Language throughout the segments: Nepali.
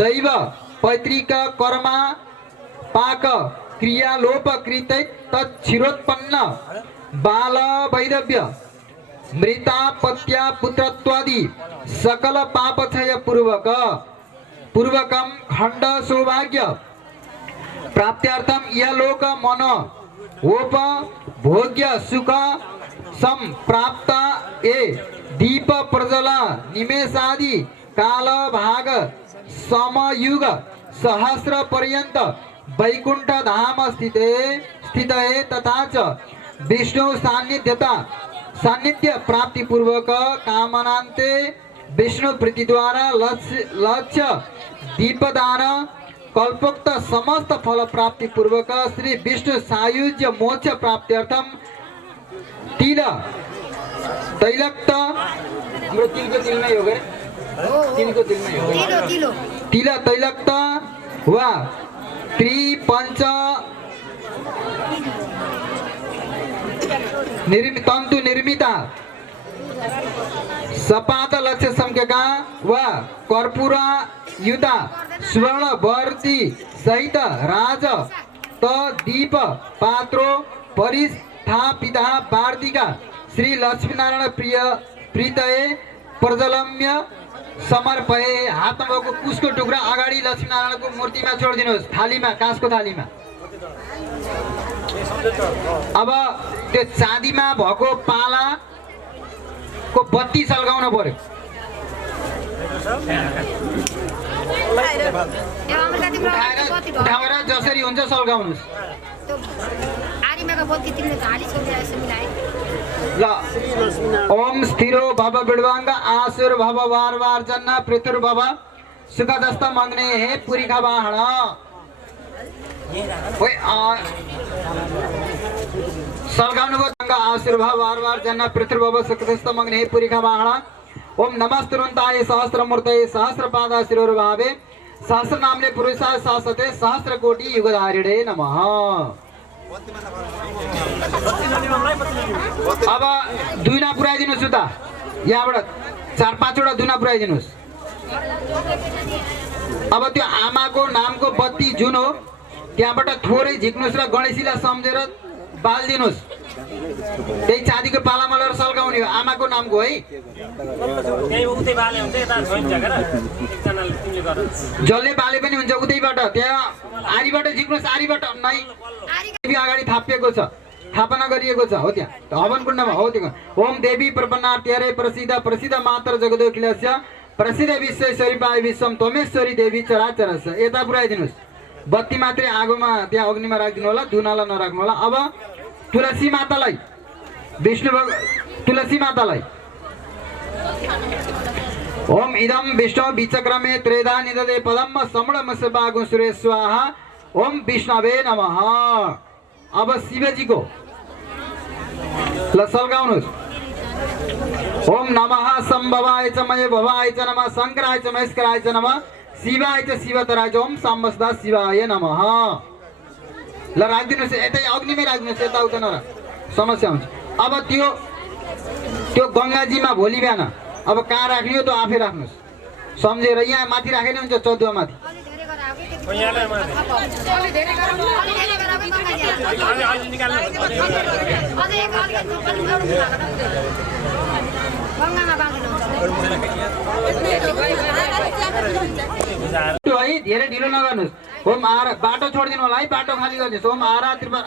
दैव पैतृक कर्म पाक क्रियालोप कृते तच्छिरोत्पन्न बाल वैदव्य मृतापत्या पुत्रत्वादि सकल पापक्षय पूर्वकम खंड सौभाग्य प्राप्त्यर्थम यह लोक मनो उपभोग्य सुख संप्राप्त ए दीप प्रज्वला निमेषादि काल भाग समयुग सहस्र पर्यंत वैकुंठ धाम स्थित तथा च विष्णु सान्निध्य प्राप्ति पूर्वक कामनांते विष्णु प्रीति द्वारा लक्ष्य दीपदान कल्पोक्त समस्त फल प्राप्ति पूर्वक श्री विष्णु सायुज्य मोक्ष प्राप्त्यर्थम तिल तैलक्त हाम्रो तिलको तिलमै हो गरे तिलको तिलमै हो तिल तैलक्त वा त्रिपञ्च तंतु निर्मिता सपात लक्ष्य संख्यका वा कर्पूरा युता स्वर्ण वर्ती सहित राज त दीप पात्रो परिस्थापिता वार्तिका श्री लक्ष्मीनारायण प्रीतये प्रज्वलम्य समर्पये। हातमा भएको कुसको टुक्रा अगाडि लक्ष्मीनारायणको मूर्तिमा छोडिदिनुहोस्, थालीमा, काँसको थालीमा। अब त्यो चाँदीमा भएको पालाको बत्ती सल्काउनु पर्यो। उठाएर जसरी हुन्छ सल्काउनुहोस्। ल ओम स्थिरो भव बिडवांग आसुर भव वार वार जन्ना पृथुर भव सुखदस्त मंगने हे पुरी खबाहण ओए सल्काउनु भयो। आसुर भव वार वार जन्ना पृथुर भव सुखदस्त मंगने हे पुरी खबाहण। ओम नमस्तुरंताय सहस्रमूर्तये सहस्रपादा शिरोर्भावे सहस्र नामले पुरुषाय शासते सहस्र कोटि युगधारिणे नमः। अब दुईना पुऱ्याइदिनुहोस् उता, यहाँबाट 4-5 दुना पुऱ्याइदिनुहोस्। अब त्यो आमाको नामको बत्ती जुन हो त्यहाँबाट थोरै झिक्नुहोस् र गणेशजीलाई सम्झेर बाल्दिनुहोस्। त्यही चाँदीको पालामा लगेर सल्काउने हो, आमाको नामको है। जसले बाले पनि हुन्छ उतैबाट, त्यहाँ आरीबाट झिक्नुहोस्। आरीबाट नै अगाडि थापिएको छ, स्थापना गरिएको छ हो, त्यहाँ हवन कुण्डमा हो त्यो। ओम देवी प्रपन्नार्त्यरे प्रसिद्ध प्रसिद्ध मात्र जगदोखिलस्य प्रसिद्ध विश्वेश्वरी पाय विश्वम तमेश्वरी देवी चराचरस। यता पुऱ्याइदिनुहोस्। बत्ती मात्रै आगोमा त्यहाँ अग्निमा राखिदिनु होला, धुनालाई नराख्नु होला। अब तुलसी मातालाई, तुलसी मातालाई ओम इदम विष्णु विचक्रमे त्रेधा निददे पदम समणमस बागु सुरेश स्वाहा ओम विष्णवे नमः। अब शिवजीको ल सल्काउनुहोस्। ओम नमः संभवाय च मय भवाय च नमः शंकराय च महेश्वराय च नमः शिवाय च शिवतराय च ओम साम्बसदा शिवाय नमः। ल राखिदिनुहोस्, यतै अग्निमै राखिदिनुहोस्, यताउता नराख, समस्या हुन्छ। अब त्यो गङ्गाजीमा भोलि बिहान अब कहाँ राख्ने हो त्यो आफै राख्नुहोस् सम्झेर। यहाँ माथि राखेन हुन्छ, चौधमा माथि। है धेरै ढिलो नगर्नुहोस्। ओम आरा बाटो छोडिदिनु होला है, बाटो खाली गर्नुहोस्। ओम आरा त्रिपुरा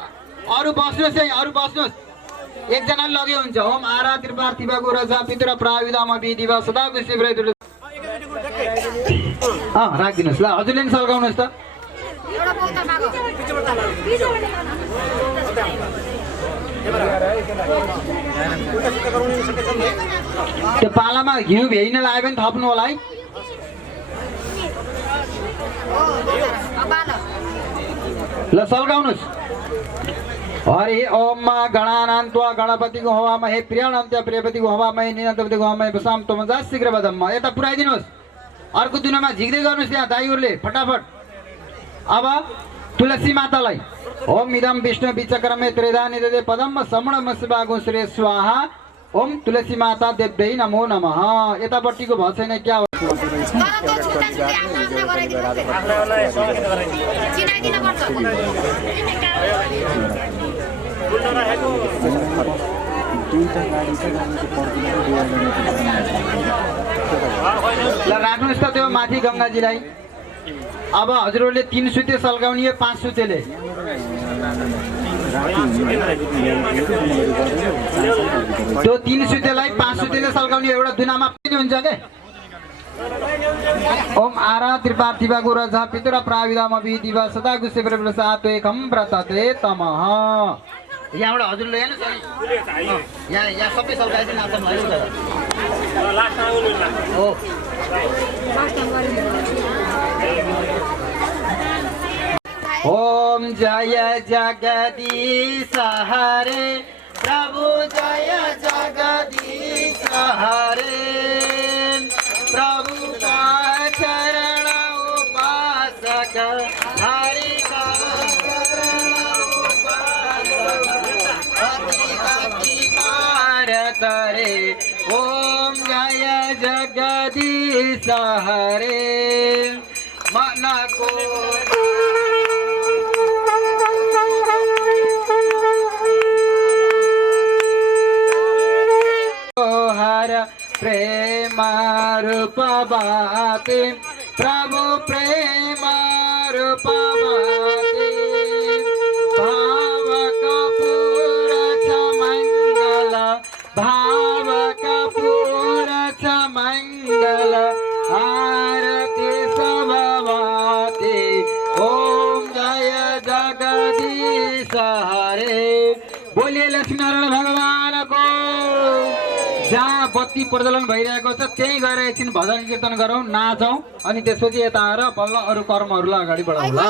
अरू बस्नुहोस् है, अरू बस्नुहोस्, एकजनाले लगे हुन्छ। ओम आरा त्रिपुरा तिबाको रजा पितृ प्राविधामा विधिवा सदा गुसिब्रै दुल राखिदिनुहोस्। ल हजुरले पनि सल्काउनुहोस् त। त्यो पालामा घिउ भेइन लाग्यो भने थप्नु होला है। ल सल्काउनुहोस्। हरि ओम गणानान्त्वा गणपतिको हवामा हे प्रियानन्त्य प्रियपतिको हवामा हे निनन्तपतिको हवामा बसाम तमजा शीघ्र बदम्म। यता पुऱ्याइदिनुहोस्। अर्को दुनामा झिक्दै गर्नुहोस् त्यहाँ दाइहरूले फटाफट। अब तुलसी मातालाई ओम इदम विष्णु विचक्रमे त्रेधा निददे पदम समणम शिवागु श्रेय स्वाहा ओम तुलसी माता देव्यै नमो नमः। यतापट्टिको भएको छैन क्या हो? ल राख्नुहोस् त त्यो माथि गङ्गाजीलाई। अब हजुरहरूले 3 सुते सल्काउने 5 सुतेले त्यो 3 सुतेलाई 5 सुतेले सल्काउने एउटा दुनामा पनि हुन्छ के। ओम आरा त्रिपार्थिवा गुरजा पितुरा प्राविदाम विधिवा सदा गुसे प्रसाद एकम व्रतते तमः। यहाँबाट हजुरले हेर्नुस् यहाँ सबै सल्काइदिनु नाच्छ भयो त हो। ओम जय जगदीश हरे प्रभु जय जगदीश हरे प्रभु का चरण उपासक हरि का चरण उपासक अति पार करे। ओम जय जगदीश हरे मन को प्रेम रूप बाते प्रभु प्रेम रूप बाते भाव कपूर छ मंगल भाव कपूर छ मंगल आरती सबवाते। ओम जय जगदीश हरे। बोलिए लक्ष्मीनारायण भगवान को। जहाँ बत्ती प्रज्वलन भइरहेको छ त्यही गएर एकछिन भजन कीर्तन गरौँ, नाचौँ, अनि त्यसपछि यता आएर बल्ल अरू कर्महरूलाई अगाडि बढाउँला।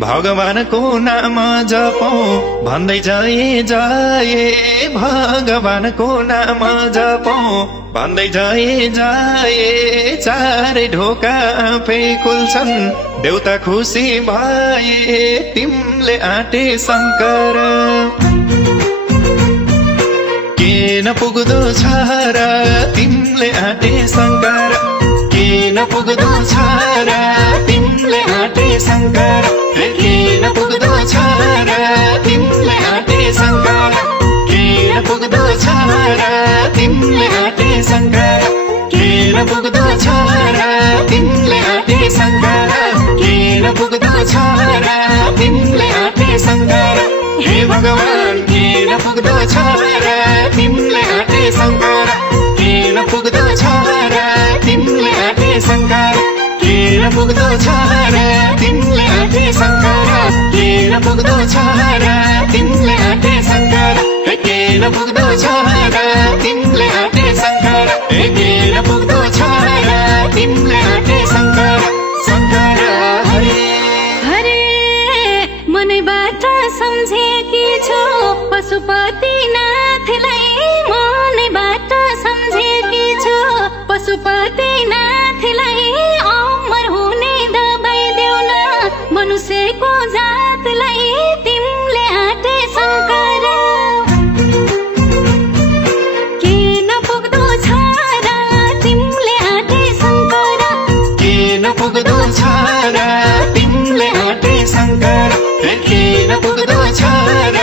भगवानको नाम जपौँ भन्दै जाए भगवानको नाम जपौँ भन्दै जाए चारै ढोका आफै खुल्छन् देउता खुसी भए तिमीले आँटे शङ्कर किन पुग्दो छ र तिमीले आँटे शङ्कर किन पुग्दो छ र तिमीले आँटे शङ्कर किन पुग्दो छ र तिमीले आँटे शङ्कर किन पुग्दो छ र तिमीले आँटे शङ्कर किन पुग्दो छ र तिमीले आँटे शङ्कर किन पुग्दो छ र तिमीले आँटे शङ्कर हे भगवान किन पुग्दो छ र तिमीले आँटे शङ्कर किन पुग्दो छ र तिमीले आँटे शङ्कर किन पुग्दो छ र तिमीले आँटे शङ्कर किन पुग्दो छ र तिमीले आँटे शङ्कर किन पुग्दो छ र तिमीले आँटे शङ्कर किन पुग्दो छ र तिमीले आँटे शङ्कर शङ्कर हरे हरे मनैबाट सम्झेकी छु पशुपतिनाथलाई मनैबाट सम्झेकी छु पशुपतिनाथलाई अमर हुने दबाई देऊ न मनुष्यको जातलाई तिमीले आँटे शङ्कर किन पुग्दो छ र तिमीले आँटे शङ्कर किन पुग्दो छ र तिमीले आँटे शङ्कर किन पुग्दो छ र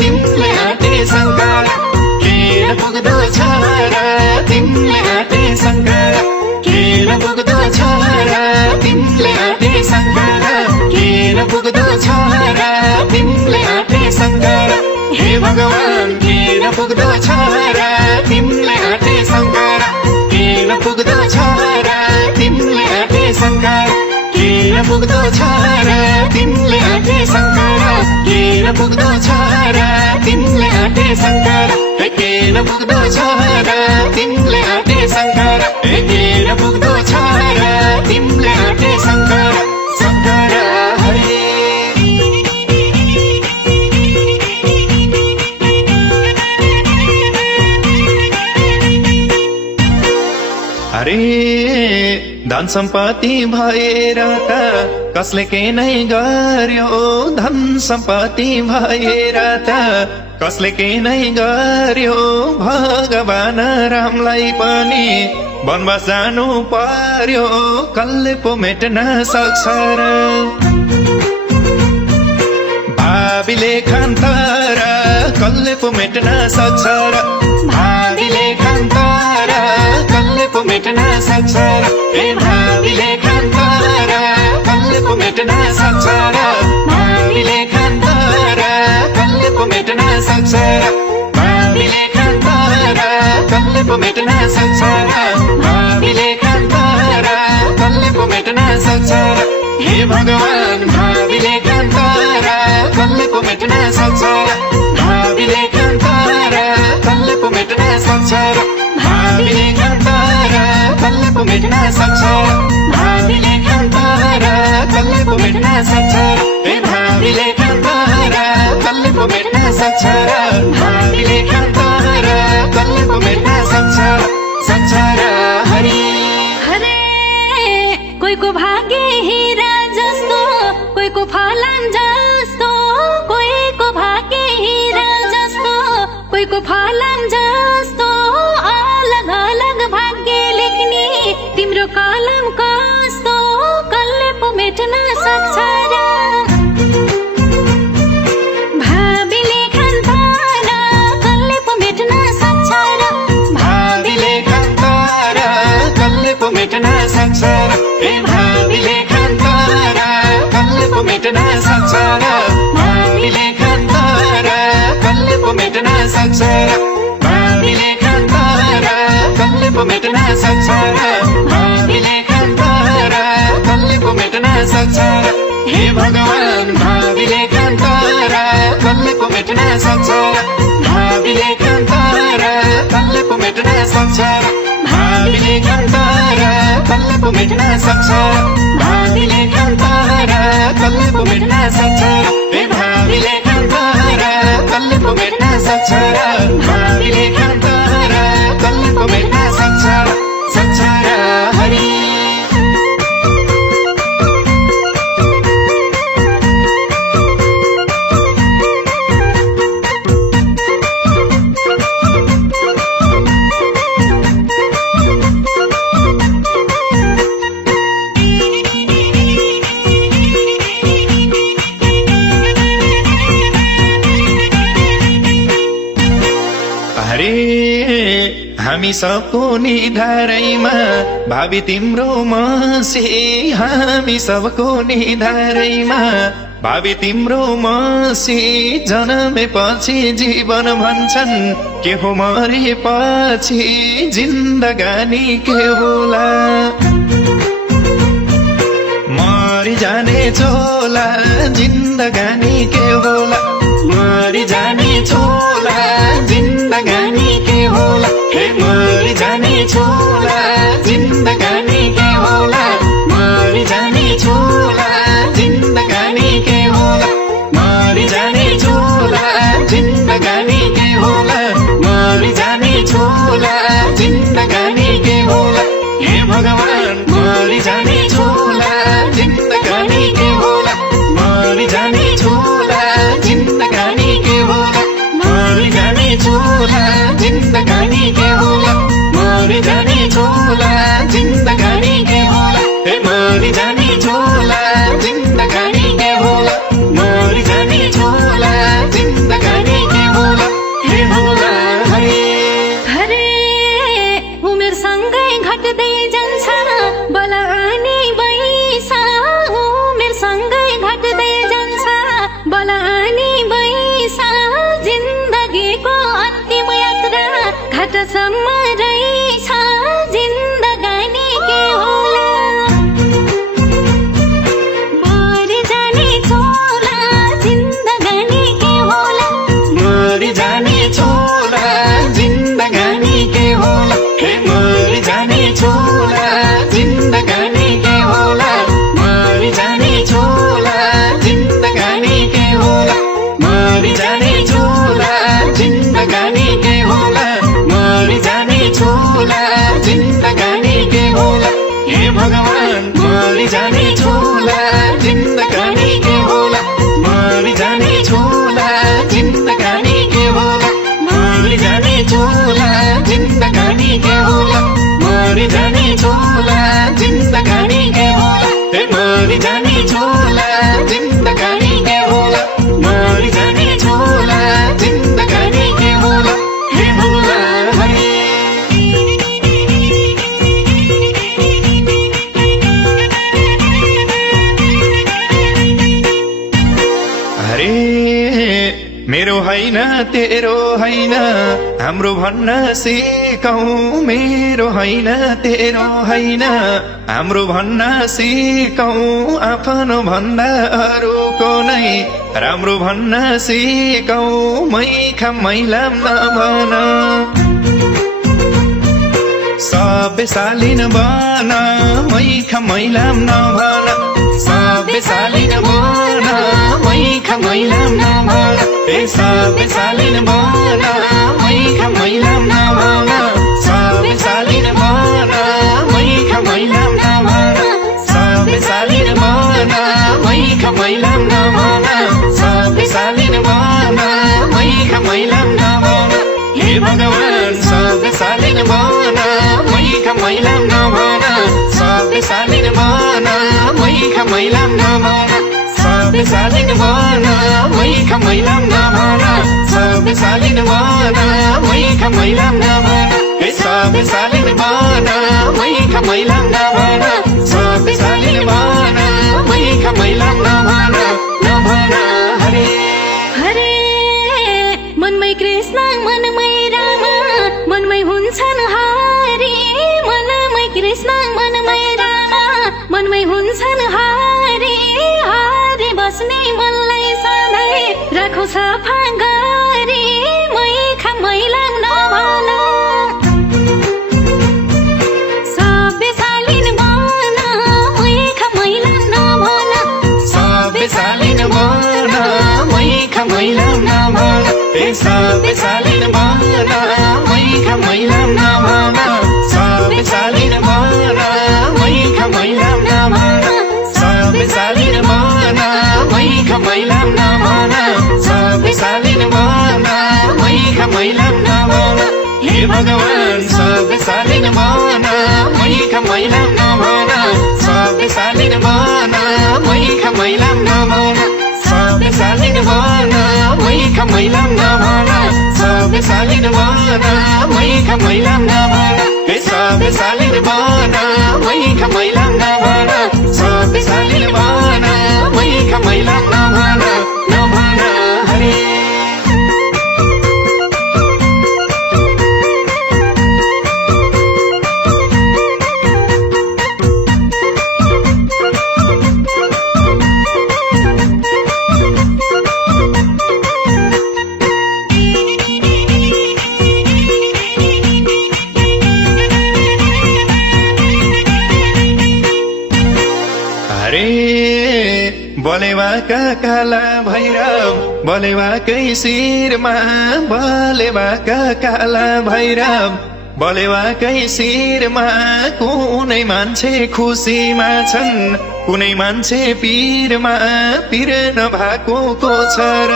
तिमीले आँटे शङ्कर किन पुग्दो छ र तिमीले आँटे शङ्कर किन पुग्दो छ र तिमीले आँटे शङ्कर किन पुग्दो छ र तिमीले आँटे शङ्कर हे भगवान किन पुग्दो छ र तिमीले आँटे शङ्कर किन पुग्दो छ र तिमीले आँटे शङ्कर किन पुग्दो छ र तिमीले आँटे शङ्कर किन पुग्दो छ र तिमीले आँटे शङ्कर किन पुग्दो छ र तिमीले आँटे शङ्कर किन पुग्दो छ र तिमीले आँटे शङ्कर शङ्कर हरे अरे धन सम्पत्ति भएर त कसले के नै गर्यो धन सम्पत्ति भएर त कसले के नै गर्यो भगवान रामलाई पनि वनवास जानु पर्यो कसले पो मेट्न सक्छ र भावीले खान्छ र कसले पो मेट्न सक्छ र भावीले खान्छ र कसले पो मेट्न सक्छ र ए भावीले खान्छ र कसले पो मेट्न सक्छ र भावीले खान्छ र कसले पो मेट्न सक्छ र भावीले खान्छ र कसले पो मेट्न सक्छ र भावीले खान्छ र कसले पो मेट्न सक्छ र हे भगवान भावीले खान्छ र कसले पो मेट्न सक्छ र भावीले खान्छ र कसले पो मेट्न सक्छ र भावीले खान्छ र कसले पो मेट्न सक्छ र भावीले खान्छ र कसले पो मेट्न सक्छ र हे भावीले खान्छ र कसले पो मेट्न सक्छ र भावीले खान्छ र कसले पो मेट्न सक्छ र हरि हरे कोहीको भाग्य हिरा जस्तो कोहीको फलाम जस्तो कोहीको भाग्य हिरा जस्तो कोहीको फलाम जस्तो अलग अलग भाग्य लेख्ने तिम्रो कलम कस्तो कसले पो मेट्न सक्छ र सक्छ र ए भावीले खान्छ र कसले पो मेट्न सक्छ र भावीले खान्छ र कसले पो मेट्न सक्छ र भावीले खान्छ र कसले पो मेट्न सक्छ र भावीले खान्छ र कसले पो मेट्न सक्छ र हे भगवान भावीले खान्छ र कसले पो मेट्न सक्छ र भावीले खान्छ र कसले पो मेट्न सक्छ र भावीले खान्छ र कसले पो मेट्न सक्छ र भावीले खान्छ र कसले पो मेट्न सक्छ र हे भावीले खान्छ र कसले पो मेट्न सक्छ र भावीले खान्छ र कसले पो मेट्न सक्छ र हरि हामी सबको निधारैमा भावी तिम्रो मसी हामी सबको निधारैमा भावी तिम्रो मसी जन्मेपछि जीवन भन्छन् के हो मरेपछि जिन्दगानी के होला मरि जाने छोला जिन्दगानी के होला मरि जाने छोला जिन्दगानी के होला हे मरि जाने छोला जिन्दगानी के होला मरि जाने छोला जिन्दगानी के होला मरि जाने छोला जिन्दगानी के होला मरि जाने छोला जिन्दगानी के होला हे भगवान मरि जाने छोला जिन्दगानी के होला मरि जाने छोला जिन्दगानी के होला मरि जाने छोला जिन्दगानी के होला मरि जाने छोला जिन्दगानी के होला हे मरि जाने छोला जिन्दगानी के होला मरि जाने छोला जिन्दगानी के होला हे होला हरे हरे उमेर सँगै घट्दै जान्छ बल आनी बैसा उमेर सँगै घट्दै जान्छ बल आनी बैसा जिन्दगीको अन्तिम यात्रा घाटसम्म रहेछ जिन्दगानी के होला मरि जाने छोला जिन्दगानी के होला मरि जाने छोला जिन्दगानी के होला हे मरि जाने छोला जिन्दगानी के होला मरि जाने छोला जिन्दगानी के होला मरि जाने छोला जिन्दगानी के होला मरि जाने छोला जिन्दगानी के होला हे भगवान मरि जाने छोला जिन्दगानी के होला मरि जाने छोला जिन्दगानी के होला मरि जाने छोला जिन्दगानी के होला मरि जाने छोला जिन्दगानी के होला हे मरि जाने छोला जिन्दगानी के होला मरि जाने छोला जिन्दगानी के होला हे होला हरे हरे मेरो होइन तेरो होइन हाम्रो भन्न सिकौँ मेरो होइन तेरो होइन हाम्रो भन्न सिकौँ आफ्नो भन्दा अरूको नै राम्रो भन्न सिकौँ मैखा मैलाम नभन सबै शालीन बन मैखा मैलाम नभन सबै शालीन बन मैखा मैलाम नभन ए सबै शालीन बन मैखा मैलाम नभन सबै शालीन बन मैखा मैलाम नभन सबै शालीन बन मैखा मैलाम नभन सबै शालीन बन मैखा मैलाम नभन हे भगवान सबै शालीन बन मैखा मैलाम नभन सबै शालीन बन मैखा मैलाम नभन सबै शालीन बन मैखा मैलाम नभन सबै शालीन बन मैखा मैलाम नभन हे सबै शालीन बन मैखा मैलाम नभन खमैलाम नभन हरे हरे मनमै कृष्ण मनमै राम मनमै हुन्छन् हरि मनमै कृष्ण मनमै राम मनमै हुन्छन् हरि हरि बस्ने मनलाई सधैँ राखौ सफा गरी मै खमैलाम नभन सबै सालिन बन मै खमैलाम नभन सबै सालिन मन मै खमैलाम नभन सबै सालिन मन मै खमैलाम नभन सबै सालिन मन मै खमैलाम नभन सबै सालिन मन मै खमैलाम नभन सबै सालिन मन मै खमैलाम नभन हे भगवान सबै सालिन मन मै खमैलाम नभन सबै सालिन मन मै खमैलाम नभन सबै सालिन मन मै खमैलाम नभन सबै सालिन मन मै खमैलाम नभन हे सबै सालिन मन मै खमैलाम नभन सबै सालिन मन मै खमैलाम नभन हरे बलेवाका काला भैरव बलेवाकै शिरमा बलेवाका काला भैरव बलेवाकै शिरमा कुनै मान्छे खुसीमा छन् कुनै मान्छे पीरमा पीर नभएको को छ र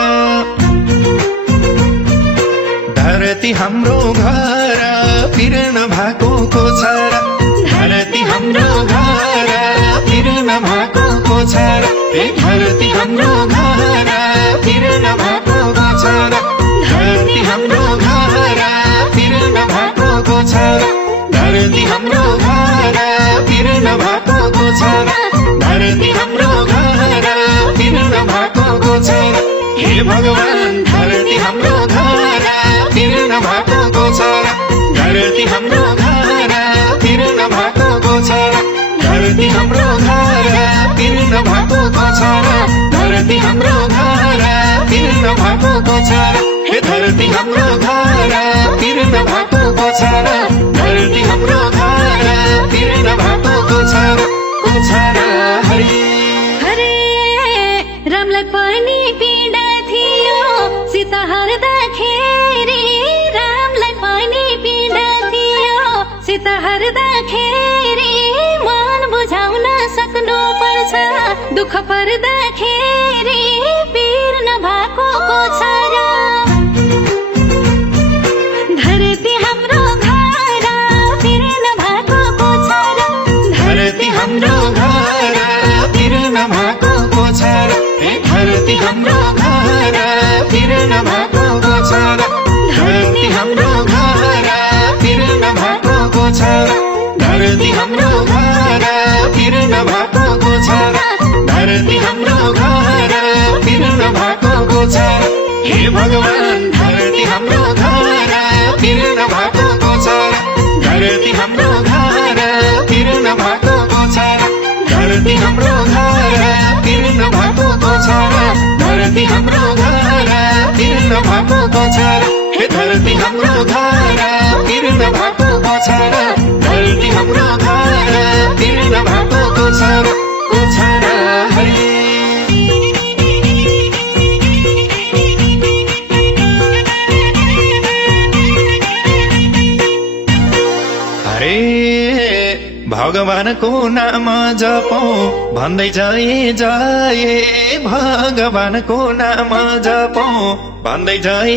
धरती हाम्रो घर पीर नभएको को छ र धरती हाम्रो घर पीर नभएको को छ र हे धरती हाम्रो घर पीर नभएको को छ र धरती हाम्रो घर पीर नभएको को छ र धरती हाम्रो घर पीर नभएको को छ र धरती हाम्रो घर पीर नभएको को छ र हे भगवान धरती हाम्रो घर पीर नभएको को छ र धरती हाम्रो घर पीर नभएको को छ र धरती हाम्रो घर पीर नभएको को छ र धरती हाम्रो घर पीर नभएको को छ र हे धरती हाम्रो घर पीर नभएको को छ र धरती हाम्रो घर पीर नभएको को छ र हरि हरे रामलाई पनि पीडा थियो सीता हर्दाखेरि रामलाई पनि पीडा थियो सीता हर्दाखेरि मन बुझाउन सक्नु पर्छ दुःख पर्दाखेरि पीर नभएको को छ र धरती हाम्रो घर पीर नभएको को छ र धरती हाम्रो घर पीर नभएको को छ र हे धरती हाम्रो घर पीर नभएको को छ र धरती हाम्रो घर पीर नभएको को छ र धरती हाम्रो घर पीर नभएको को छ र धरती हाम्रो घर पीर नभएको को छ र हे भगवान धरती हाम्रो घर पीर नभएको को छ र धरती हाम्रो घर पीर नभएको को छ र धरती हाम्रो घर पीर नभएको को छ र धरती हाम्रो घर पीर नभएको को छ र हे धरती हाम्रो घर पीर नभएको को छ र धरती हाम्रो घर पीर नभएको को छ र हरि भगवानको नाम जपौँ भन्दै जाए भगवानको नाम जपौँ भन्दै जाए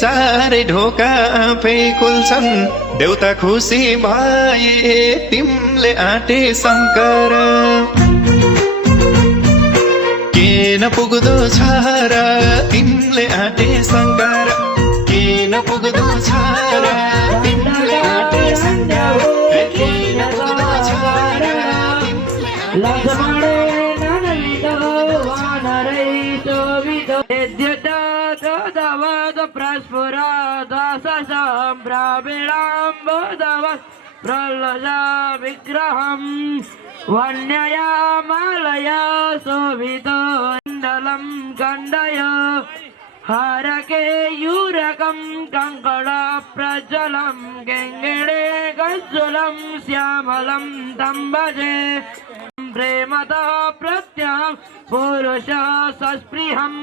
चारै ढोका आफै खुल्छन् देउता खुसी भए तिमीले आँटे शङ्कर किन पुग्दो छ र तिमीले आँटे शङ्कर किन पुग्दो छ र तिमीले आँटे शङ्कर किन पुग्दो छ र तिमीले आँटे शङ्कर प्रस्फुरदसम्भ्रमिणाम्बुधवत् प्रह्लजा विग्रहम् वन्यया मालया शोभितो मण्डलं खण्डय हरके यूरकं कङ्कण प्रज्वलं गेङ्गेणे गज्ज्वलं श्यामलं तं भजे प्रेमतः प्रत्यहं पुरुषः सस्पृहं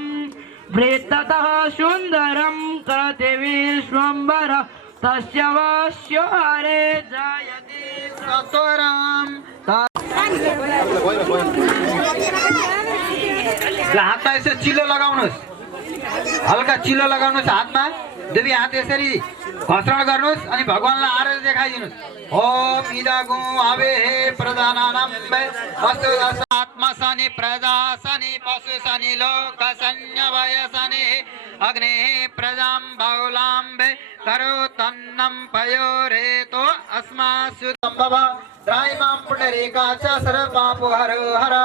वृत्ततः सुन्दरं करते विश्वम्भर तस्य वश्यो हरे जायते सत्वराम हातमा यसो चिलो लगाउनुहोस् हल्का चिलो लगाउनुहोस् हातमा दुवै हात यसरी घर्षण गर्नुहोस् अनि भगवानलाई आरती देखाइदिनुहोस् ओम इदगु हवे प्रधानानां वस्तु आत्मा सनि प्रजा सनि पशु सनि लोक सन्यवय सनि अग्नि प्रजां बहुलां करो तन्नं पयोरेतो अस्मासु संभव त्रायमां पुंडरीकाच सर्वपापो हरो हर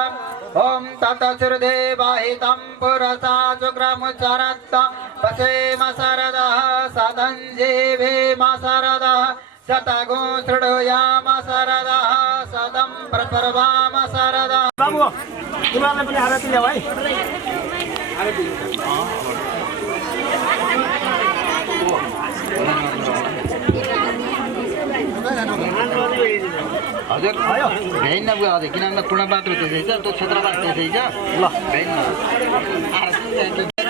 ओम तत्सुरदेवाहितं पुरसा शुक्रमुच्चरत्त पसेम शरदः सदञ्जीवेम शरदः शतगो शृणुयाम शरदः सदं प्रपर्वाम शरदः बाबु तिमीलाई पनि आरती ल्याऊ है हजुर भ्याइन बुवा हजुर किनभने पूर्ण बाटो त्यसै छ त्यो क्षेत्रबाट त्यसै छ ल भ्याइन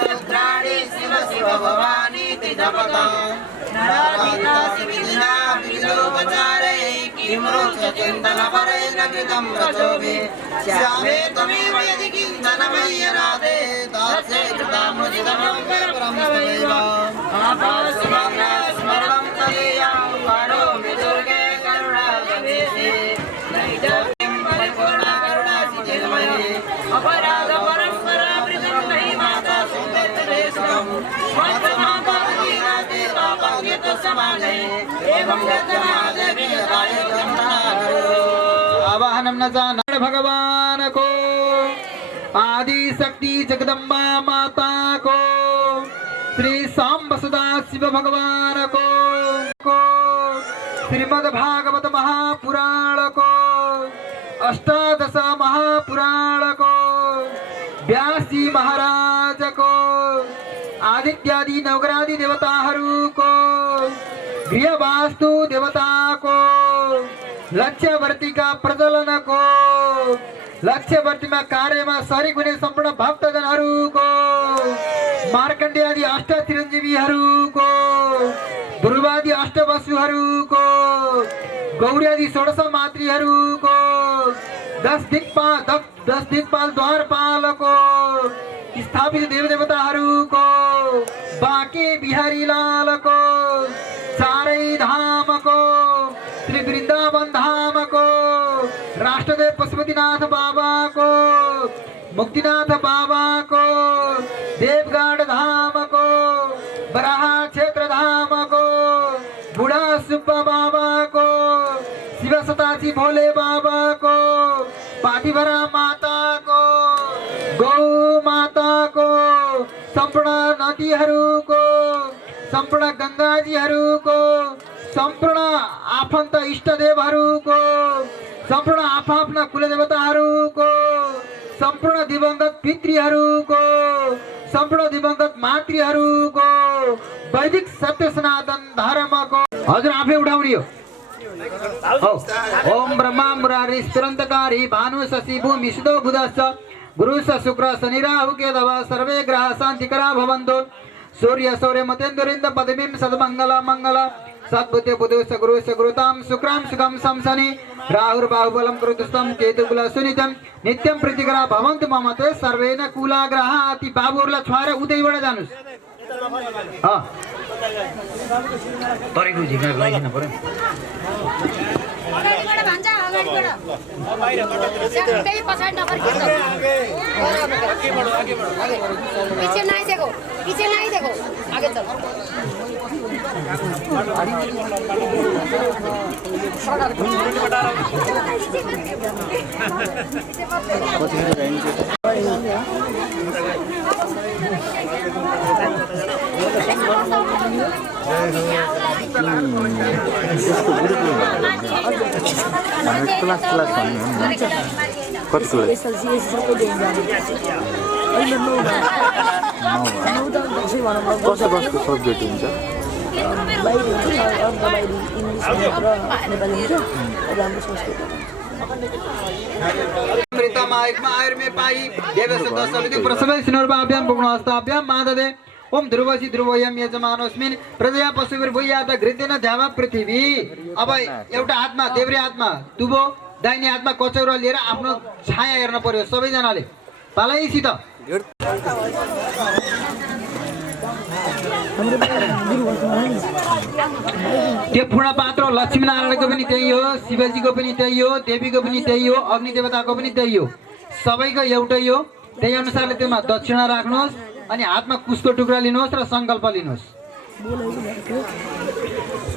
रुद्राणी शिव शिव भवानी तेजपता नारायणा शिविना विलोपचारे किमृत चिन्तन परे कृतं प्रचोभे श्यामे त्वमेव यदि किञ्चनमय्य राधे दासे कृतामुचितं ब्रह्मैव आपासुमग्न स्मरणं तदेयं करोमि दुर्गे करुणागवेशे नैजं परिपूर्णा करुणासिंधुमये अपराध परम्परा वृतं नहि माता सुन्दरदेशं माता कीर्ति पापज्ञत समाने एवं गतमादेवी आयुधं करो आवाहनं न जान भगवान को आदि शक्ति जगदम्बा माता को श्री सांब सदा शिव भगवान को श्रीमद् भागवत महापुराण को अष्टादश महापुराण को व्यासी महाराज को आदित्यादि नवग्रहादि देवताहरूको गृह वास्तु देवता को लक्ष्यवर्तीका प्रज्वलन को लक्ष्यवर्तीमा कार्यमा शरीक हुने सम्पूर्ण भक्तजनहरूको मार्कण्डेय आदि अष्ट चिरञ्जीवीहरूको ध्रुवादि अष्टवसुहरूको गौरी आदि षोडश मातृहरूको 10 दिक्पाल द्वारपालको स्थापित देवदेवताहरूको बाँके बिहारी लालको चारै धामको श्री वृन्दावन धामको राष्ट्रदेव पशुपतिनाथ बाबाको मुक्तिनाथ बाबाको देवगढ धामको बराहा क्षेत्र धामको बुढा सुब्बा बाबाको शिव सतासी भोले बाबाको पाटीभरा माताको गौ माताको सम्पूर्ण नदीहरूको सम्पूर्ण गङ्गाजीहरूको सम्पूर्ण आफन्त इष्टदेवहरूको सम्पूर्ण आफ्ना कुलदेवताहरूको सम्पूर्ण दिवंगत पितृहरूको सम्पूर्ण दिवंगत मातृहरूको वैदिक सत्य सनातन धर्मको हजुर आफै उठाउने हो ओम ब्रह्मा मुरारी स्थिरन्तकारी भानु शशि भूमि सुदो बुधश्च गुरु शुक्र शनि राहु केतव सर्वे ग्रह शान्तिकरा भवन्तु सूर्य सौर्य मतेन्दुरिन्द पदवीं सद्मंगल मंगल सद्बुद्धि बुधु सगुरु सगुरुतां शुक्रां सुखं संसनि राहुर्बाहुबलं कृतस्थं केतुकुल सुनितं नित्यं प्रीतिकरा भवन्तु मम ते सर्वेन कुलाग्रह अति बाबुहरुलाई छुवाएर उतैबाट जानुस् तरेको झिका लगाइदिन पर्यो अगाडिबाट भन्छ अगाडिबाट पछाडि नफर्किन्छ पीछे नहीं देखो आगे चलो क्लास भन्नु कति कस्तो कस्तो सब्जेक्ट हुन्छ में पाई प्रसवस्ताभ्यां पुग्नहस्ताभ्यां माददे ओम ध्रुवसी ध्रुवयम यजमानोस्मिन् प्रजया पशुभिर्भूयात घृतेन ध्यावा पृथ्वी। अब एउटा हातमा देब्रे हातमा दुबो दाहिने हातमा कचौरा लिएर आफ्नो छाया हेर्न पर्यो सबैजनाले पालैसित। त्यो पूर्ण पात्र लक्ष्मीनारायणको पनि त्यही हो, शिवजीको पनि त्यही हो, देवीको पनि त्यही हो, अग्नि देवताको पनि त्यही हो, सबैको एउटै हो। त्यही अनुसारले त्यसमा दक्षिणा राख्नुहोस् अनि हातमा कुशको टुक्रा लिनुहोस् र संकल्प लिनुहोस्।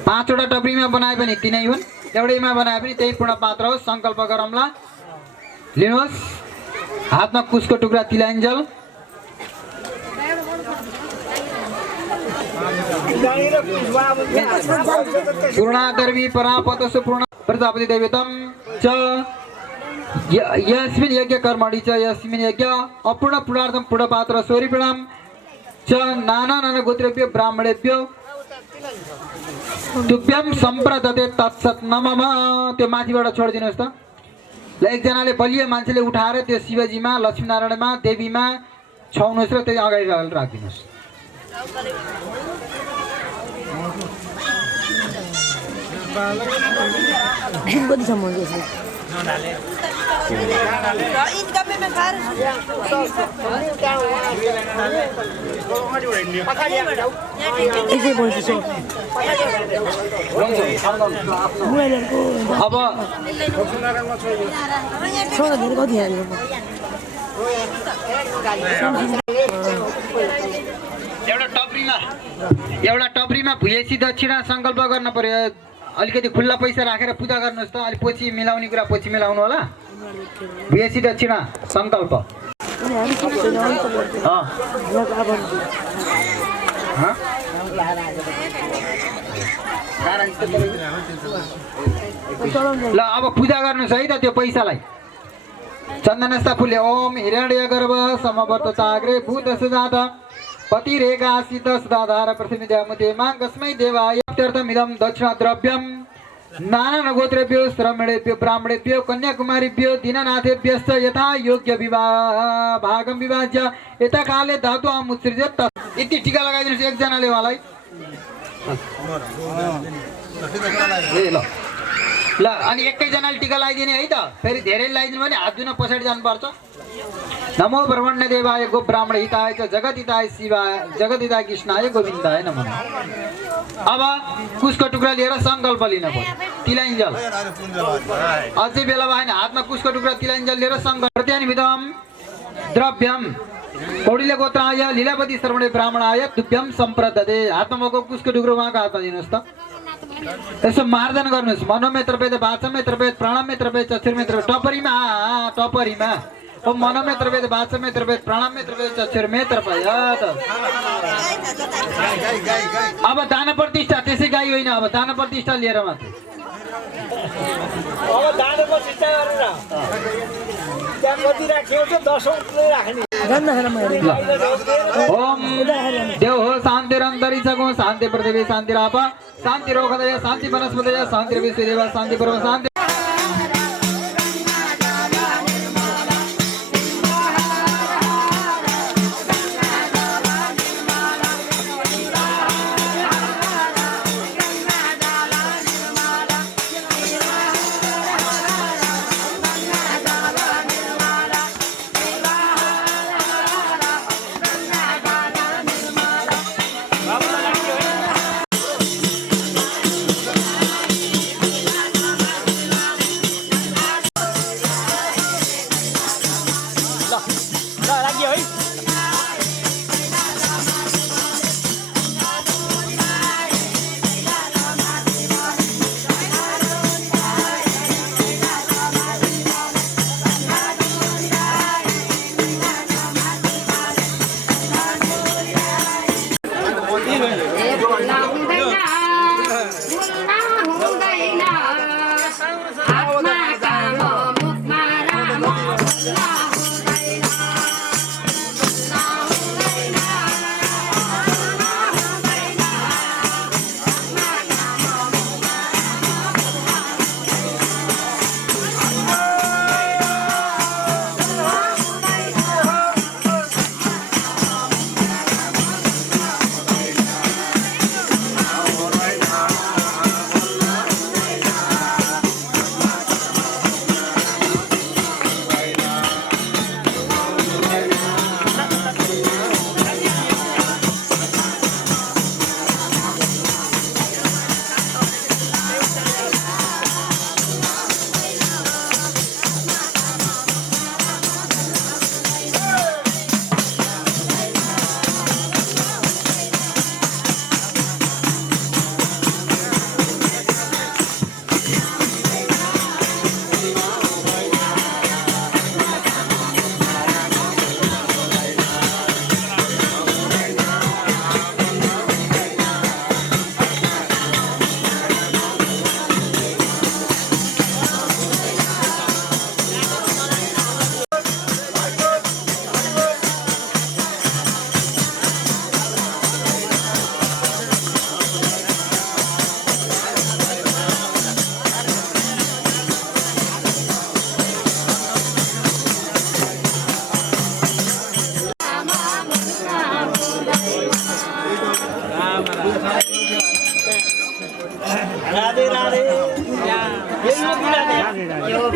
5 वटा टप्रीमा बनाए पनि तिनै हुन्, एउटैमा बनाए पनि त्यही पूर्ण पात्र हो। संकल्प गरौँला, लिनुहोस् हातमा कुशको टुक्रा तिलाञ्जल पूर्णादर्वी परापतसु पूर्ण प्रजापति दैवतम च यस्मिन् यज्ञ कर्मणि च यस्मिन् यज्ञ अपूर्ण पूर्णार्थम पूर्ण पात्र स्वरूपिणाम च नाना नाना गोत्रेभ्यो ब्राह्मणेभ्यो तुभ्यं सम्प्रदते तत्सत् नमः। त्यो माथिबाट छोडिदिनुहोस् त। ल एकजनाले बलियो मान्छेले उठाएर त्यो शिवजीमा लक्ष्मीनारायणमा देवीमा छाउनुहोस् र त्यो अगाडि राखिदिनुहोस्। अब एउटा टप्रीमा भुएसी दक्षिणा संकल्प गर्न पर्यो। अलिकति खुल्ला पैसा राखेर पूजा गर्नुहोस् त। अलि पछि मिलाउने कुरा पछि मिलाउनु होला। भुएसी दक्षिणा संकल्प ल अब पूजा गर्नुहोस् है त। त्यो पैसालाई चन्दनस्ता फुले ओम हिरण्य गर्भ समवर्तताग्रे भूत सुजात पतिरेकासित सदाधार पृथ्वीद्यामुते माङ्गस्मै देवाय इदं दक्षिण द्रव्यं नाना गोत्रेभ्यो श्रमणेभ्यो ब्राह्मणेभ्यो कन्याकुमारीभ्यो दीननाथेभ्यश्च यथा योग्य भागं विभाज्य यथा काले धातु अमुत्सृज्य यति टीका लगाइदिनुहोस् एकजनाले उहाँलाई। ल अनि एकैजनाले टीका लगाइदिने है त। फेरि धेरै लगाइदिनु भने हात दुन पछाडि जानुपर्छ। नमो ब्रह्मण्य देवाय गो ब्राह्मण हिताय च जगत हिताय शिवाय जगत हिताय कृष्णाय गोविन्दाय नमः। अब कुशको टुक्रा लिएर संकल्प लिन पर्यो। तिलाञ्जल अझै बेला भएन, हातमा कुशको टुक्रा तिलाञ्जल लिएर संकल्प विधम द्रव्यम कौडिल्य गोत्राय लीलावती श्रवणे ब्राह्मणाय तुभ्यं सम्प्रदते। हातमा भएको कुशको टुक्रो उहाँको हातमा दिनुहोस् त। यसो मार्जन गर्नुहोस्। मनोमेत्र वेद वाचमेत्र वेद प्राणमेत्र वेद चक्षुर्मेत्र टपरीमा टपरीमा ओम मनोमेत्र वेद वाचमेत्र वेद प्राणमेत्र वेद चक्षुर्मेत्र पयात। अब दान प्रतिष्ठा त्यसै गाई होइन, अब दान प्रतिष्ठा लिएर मात्र। अब दान प्रतिष्ठा गरेर त्यहाँ कति राख्यो त 10 राख्ने। ओम देव हो शान्तिरन्तरिक्षको शान्ति पृथ्वी शान्तिराप शान्ति रोगदय शान्ति वनस्पतय शान्ति विश्वदेव शान्ति परम शान्ति।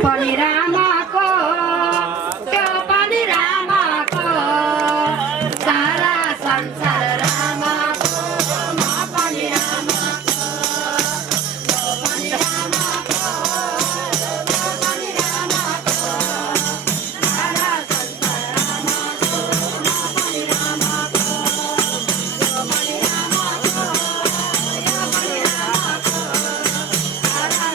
पनि रामको त्यो पनि रामको सारा संसार रामको म पनि रामको त्यो पनि रामको म पनि रामको सारा संसार रामको म पनि रामको त्यो पनि रामको यो पनि रामको सारा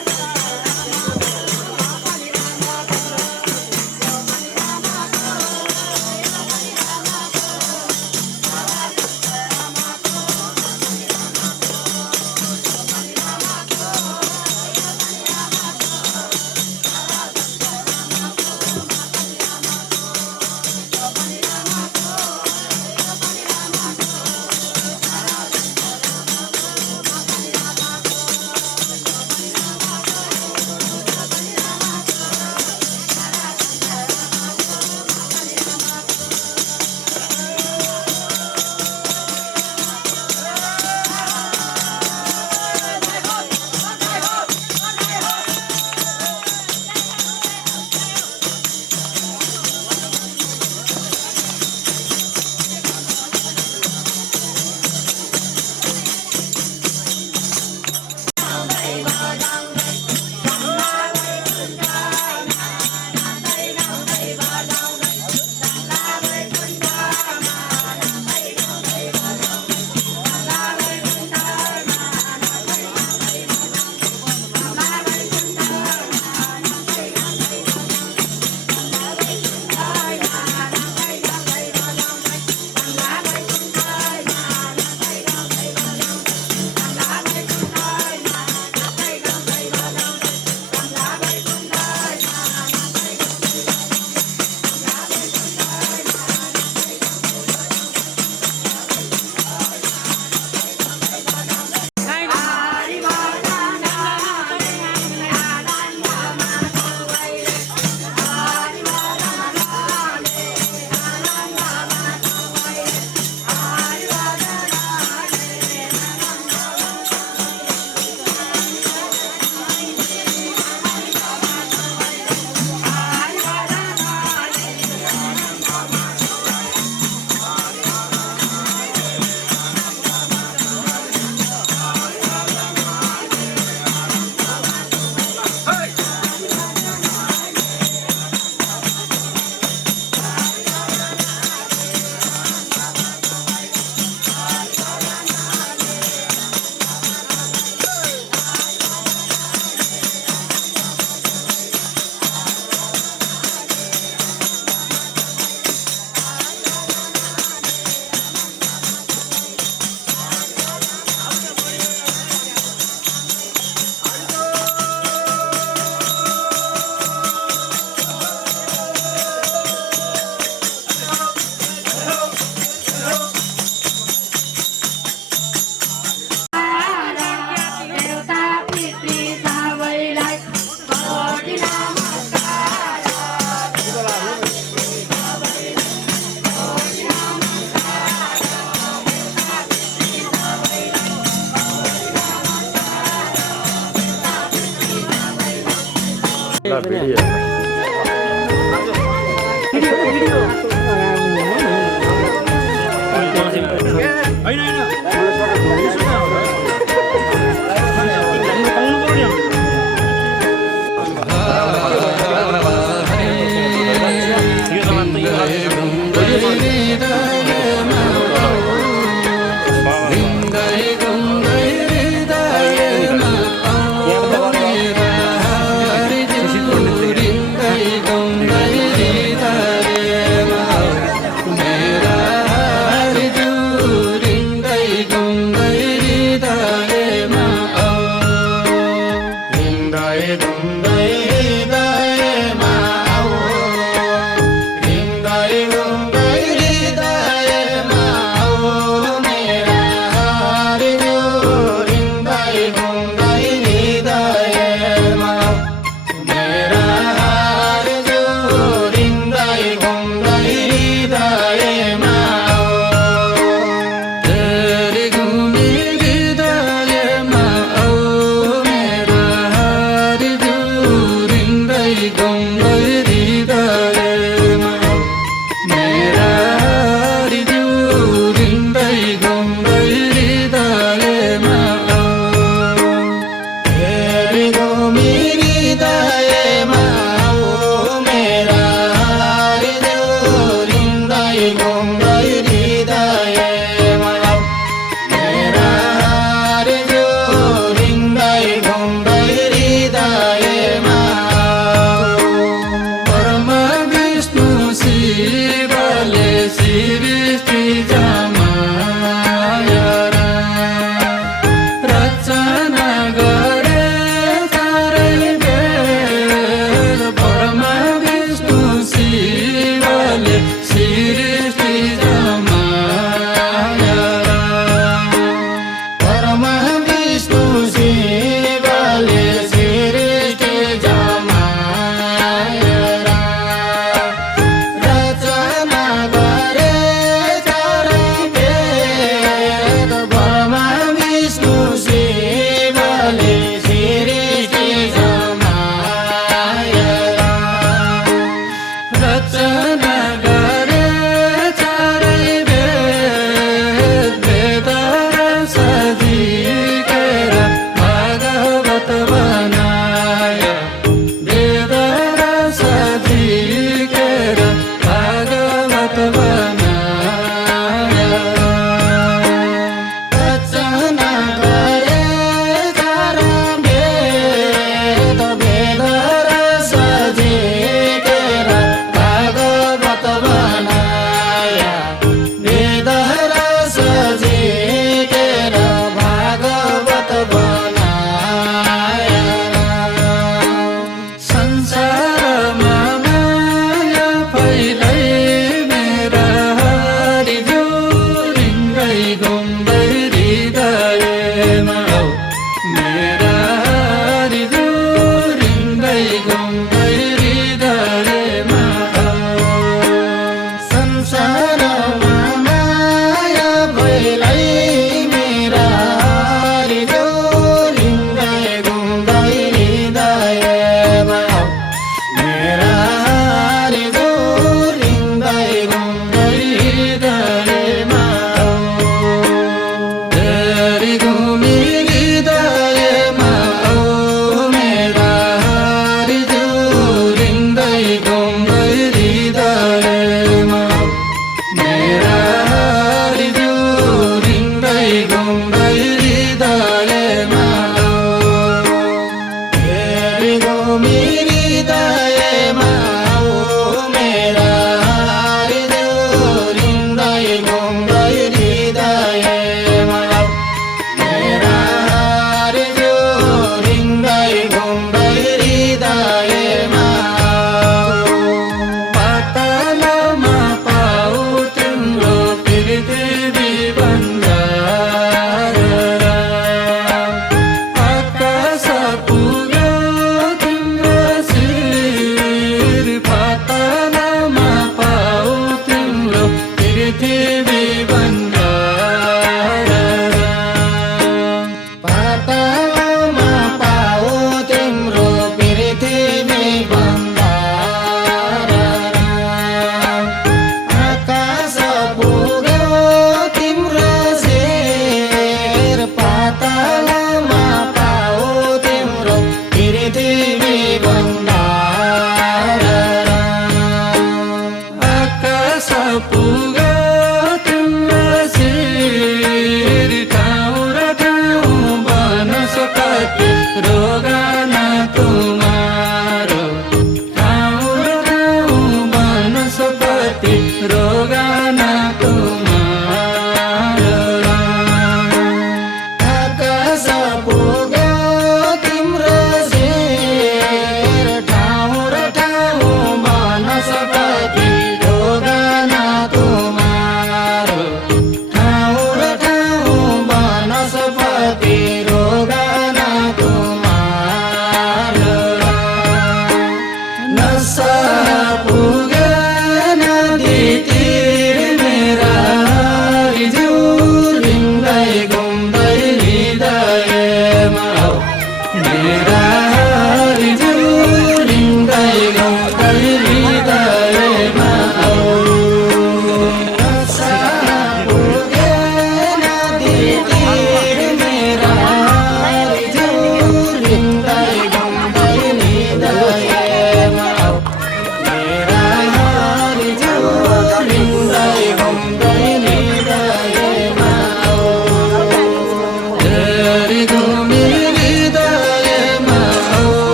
Gong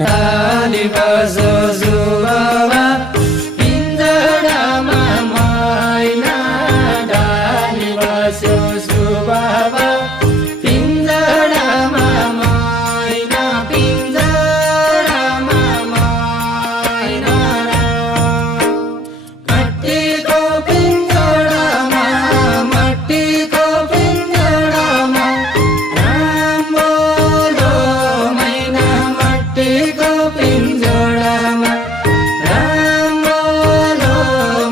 डाली बसो सुबाबा पिञ्जडामा मैना डाली बसो सुबाबा पिञ्जडामा मैना पिञ्जडामा मैना मट्टीको पिञ्जडामा मट्टीको पिञ्जडामा रामोलो मैना मट्टीको पिञ्जडामा रामोलो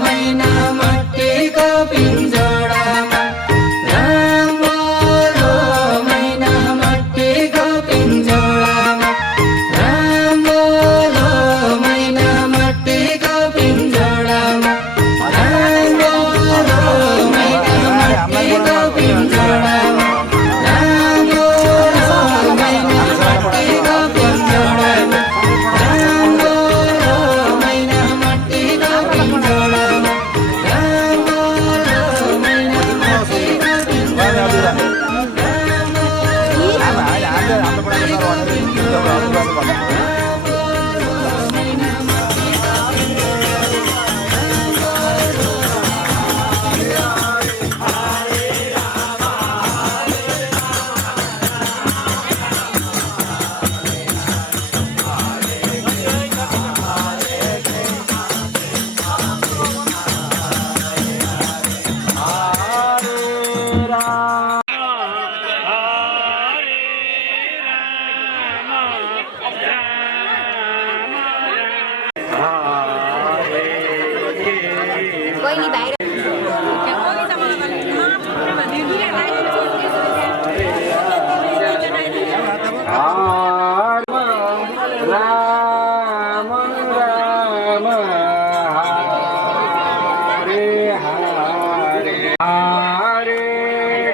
मैना मट्टीको पिञ्जडामा रामोलो मैना मट्टीको पिञ्जडामा रामोलो मैना मट्टीको पिञ्जडामा रामोलो मैना मट्टीको पिञ्जडामा रामोलो मैना मट्टीको पिञ्जडामा रामोलो मैना मट्टीको पिञ्जडामा रामोलो मैना मट्टीको राम राम हरे हरे हरे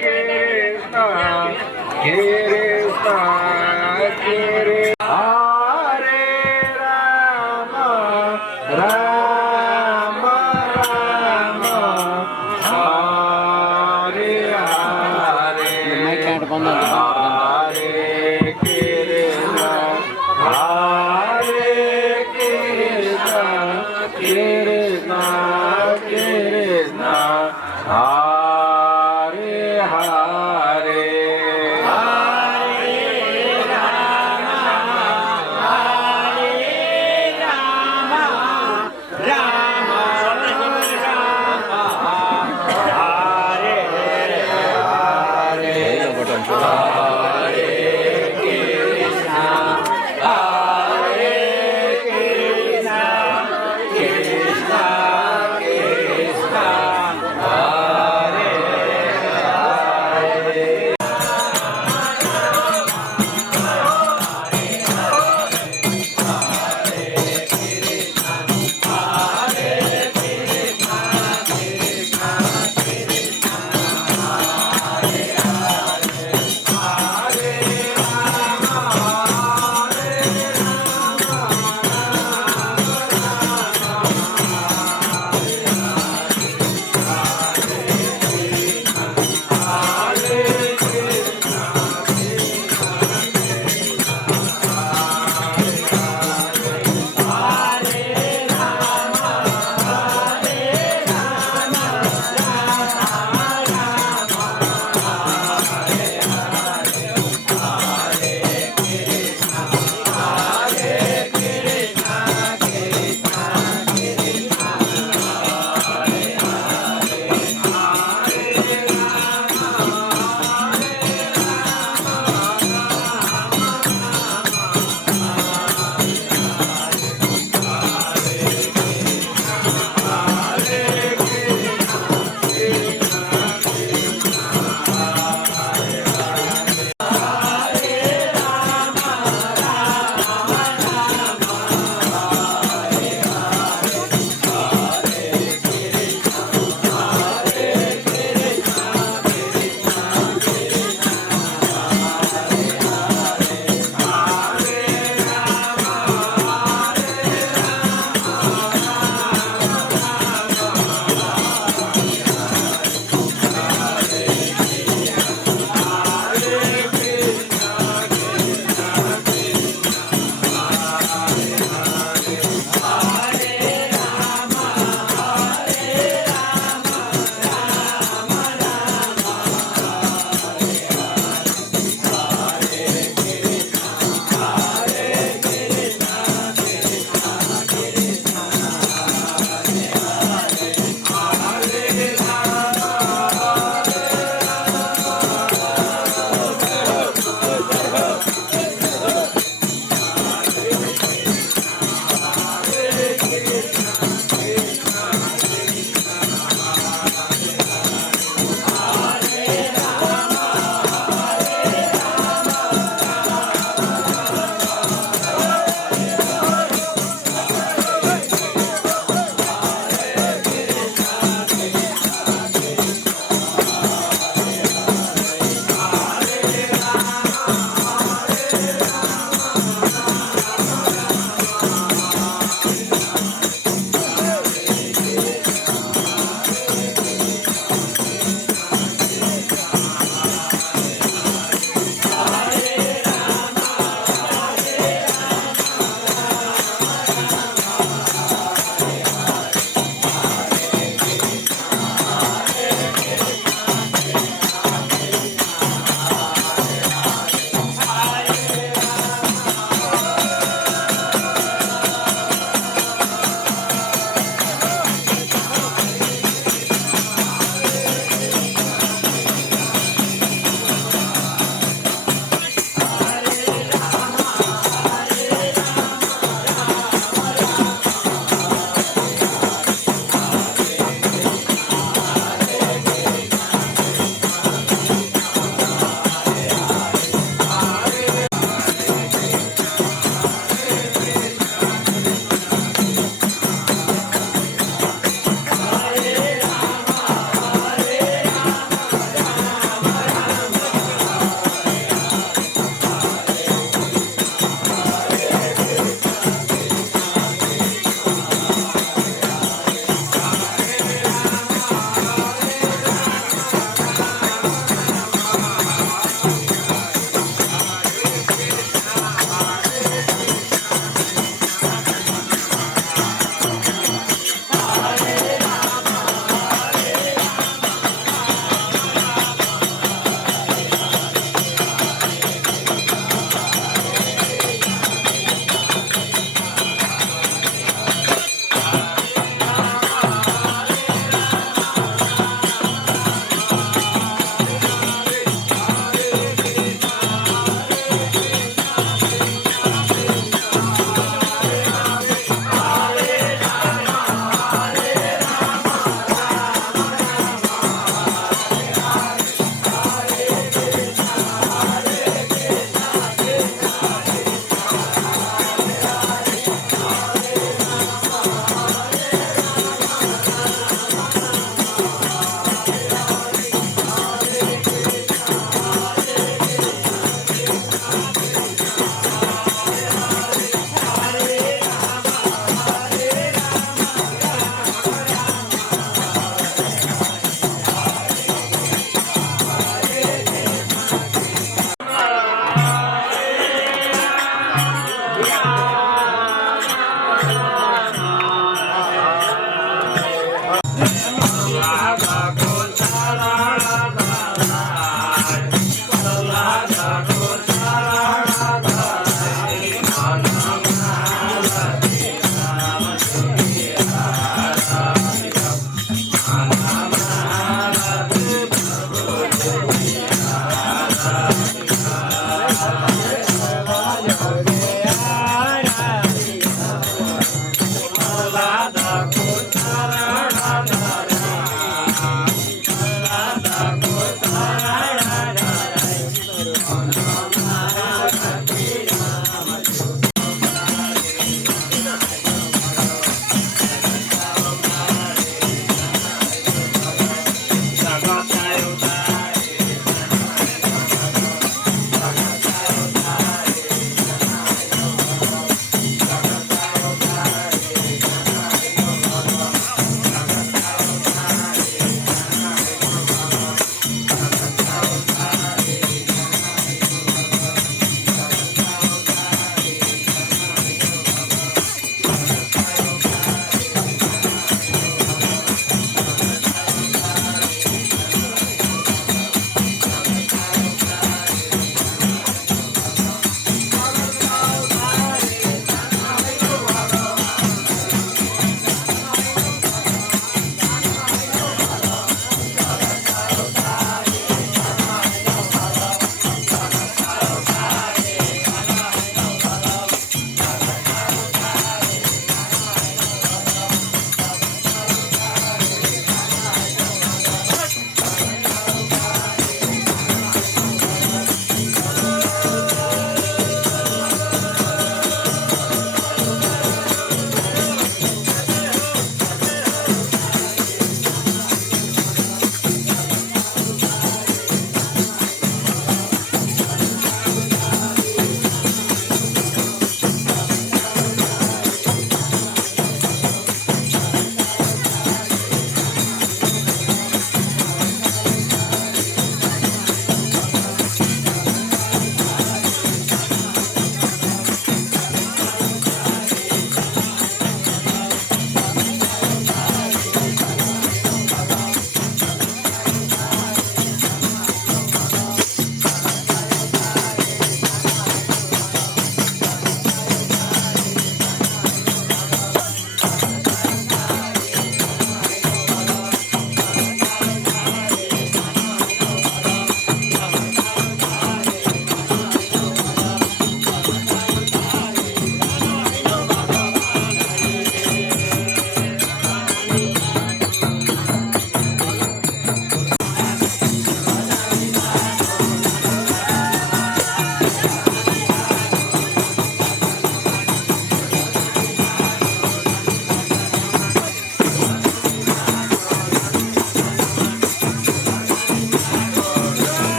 कृष्ण कृष्ण कृष्ण हरे राम राम राम हरे हरे हरे कृष्ण कृष्ण कृष्ण हरे हरे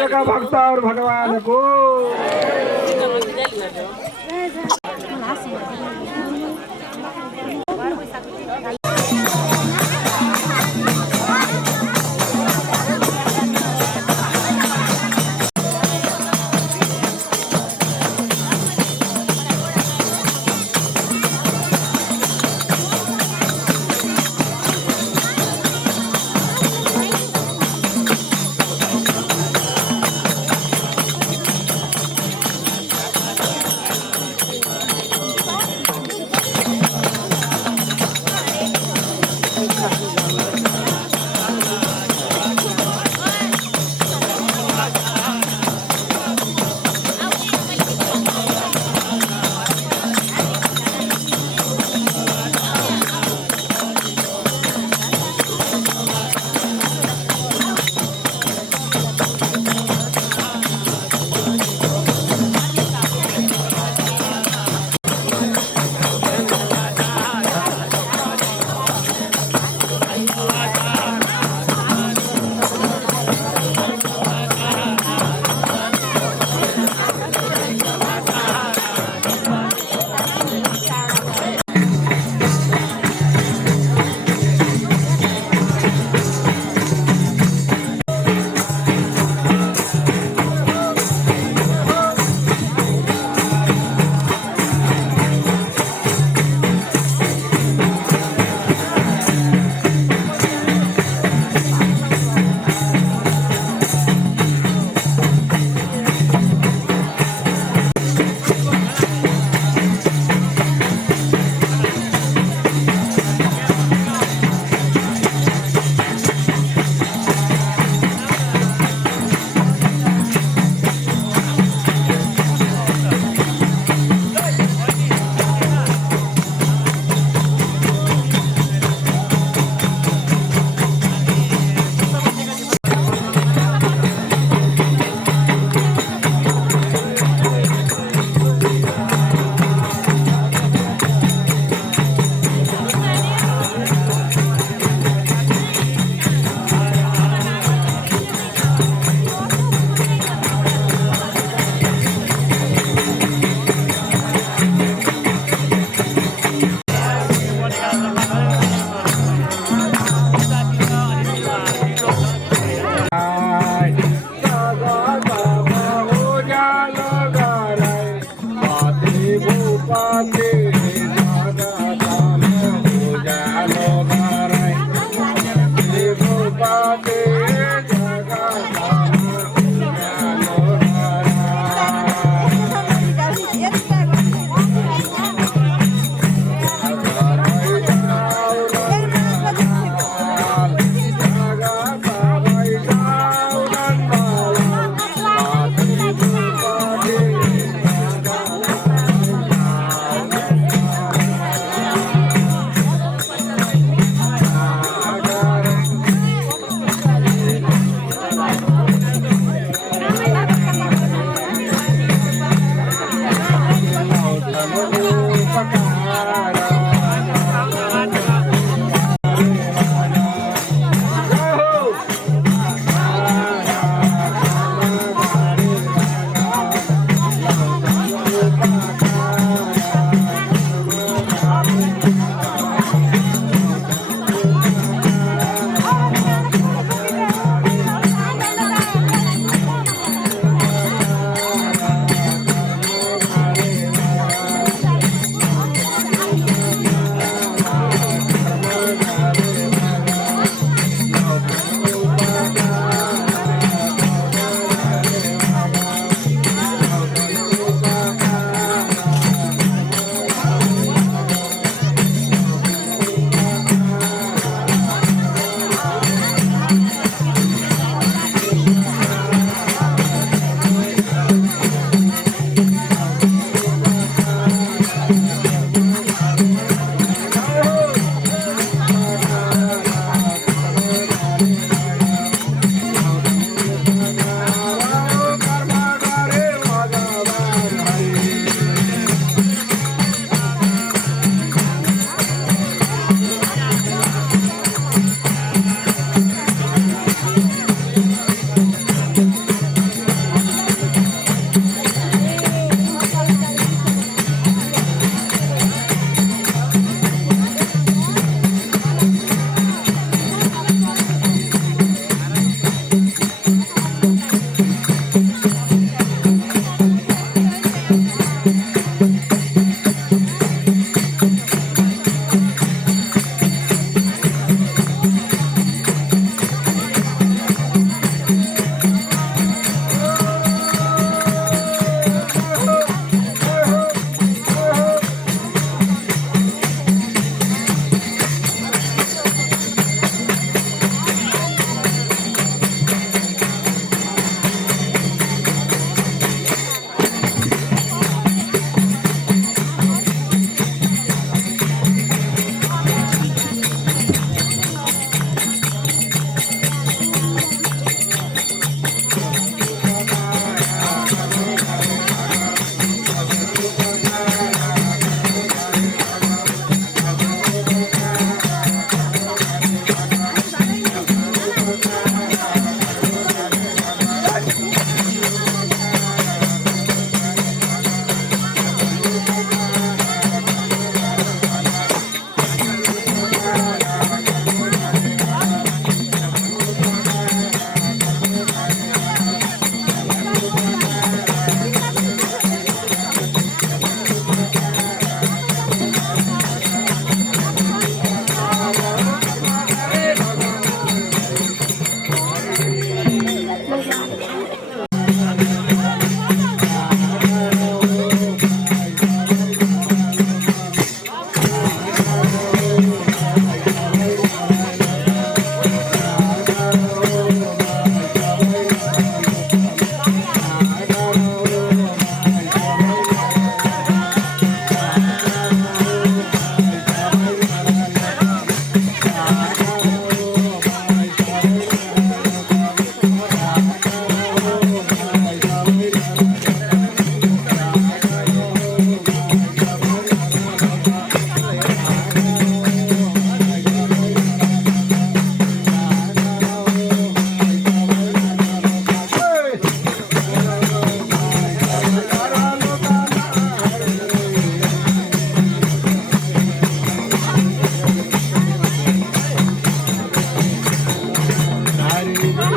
सबैका भक्तहरू भगवानको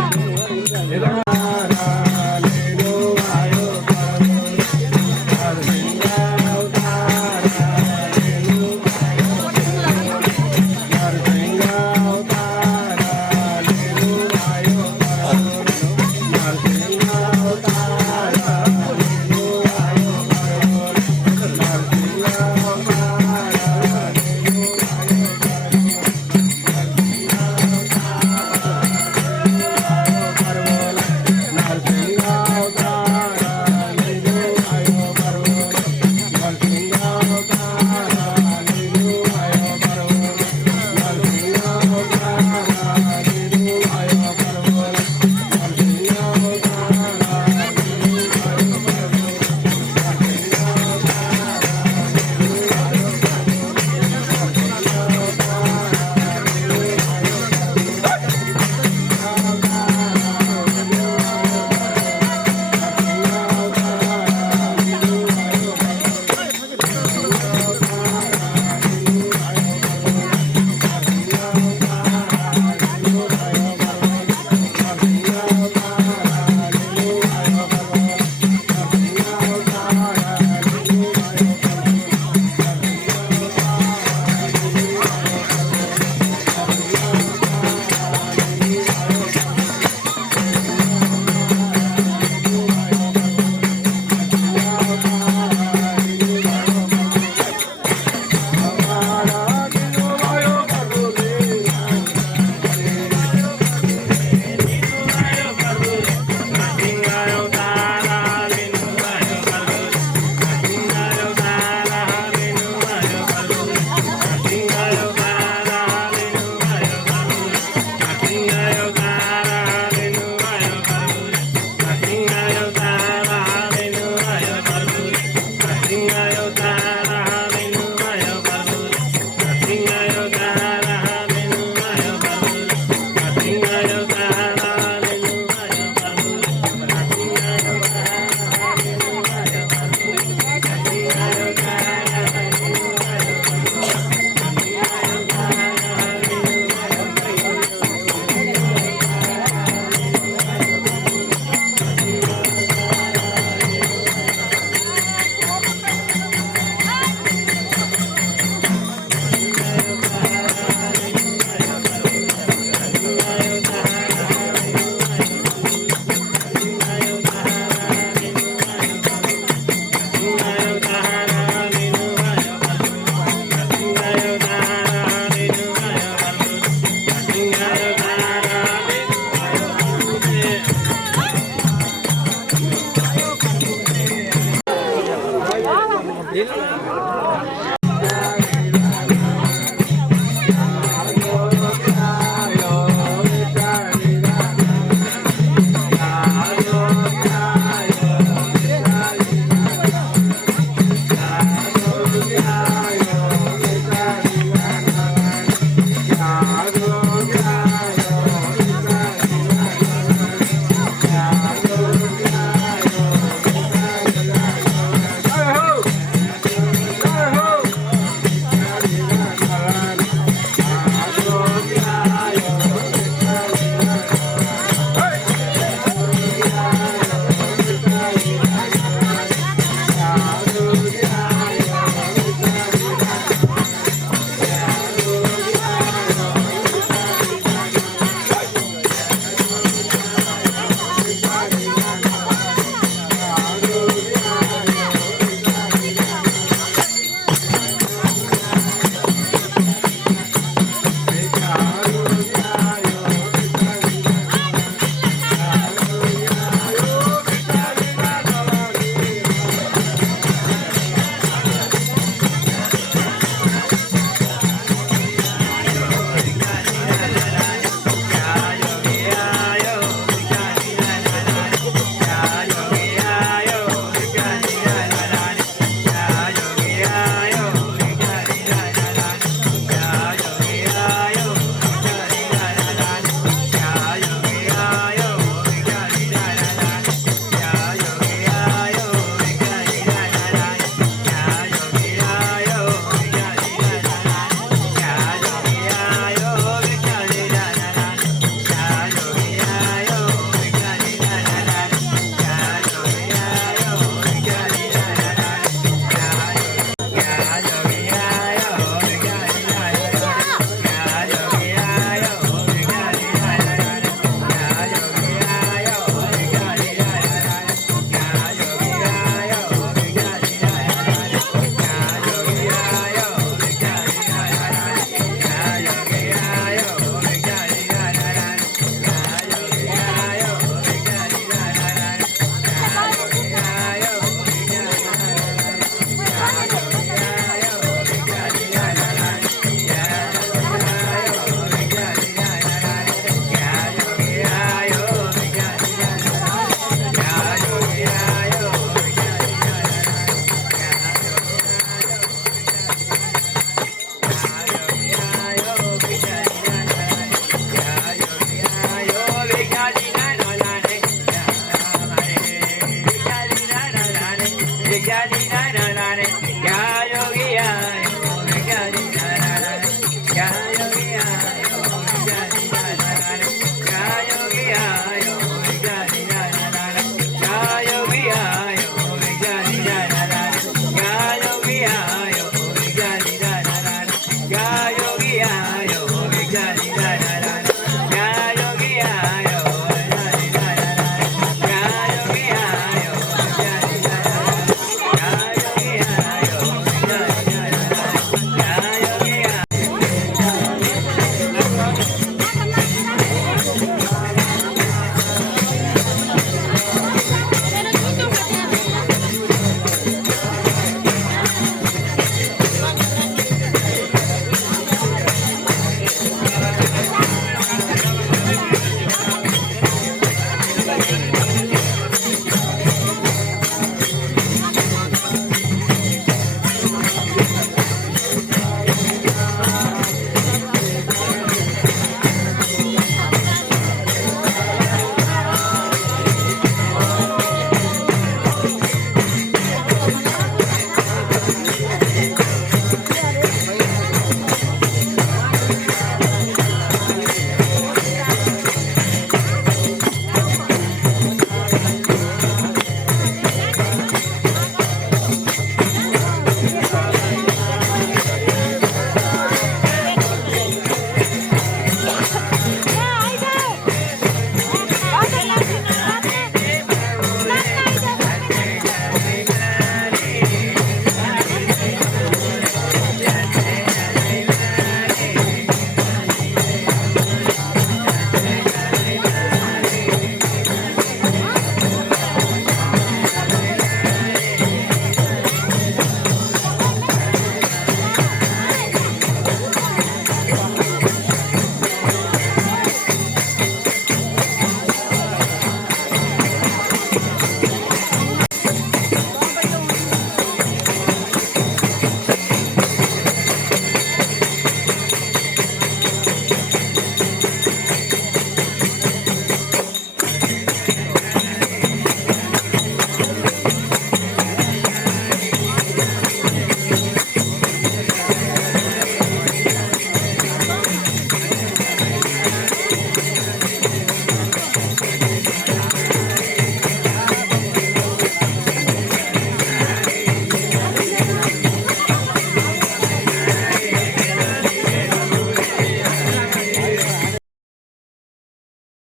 हेलो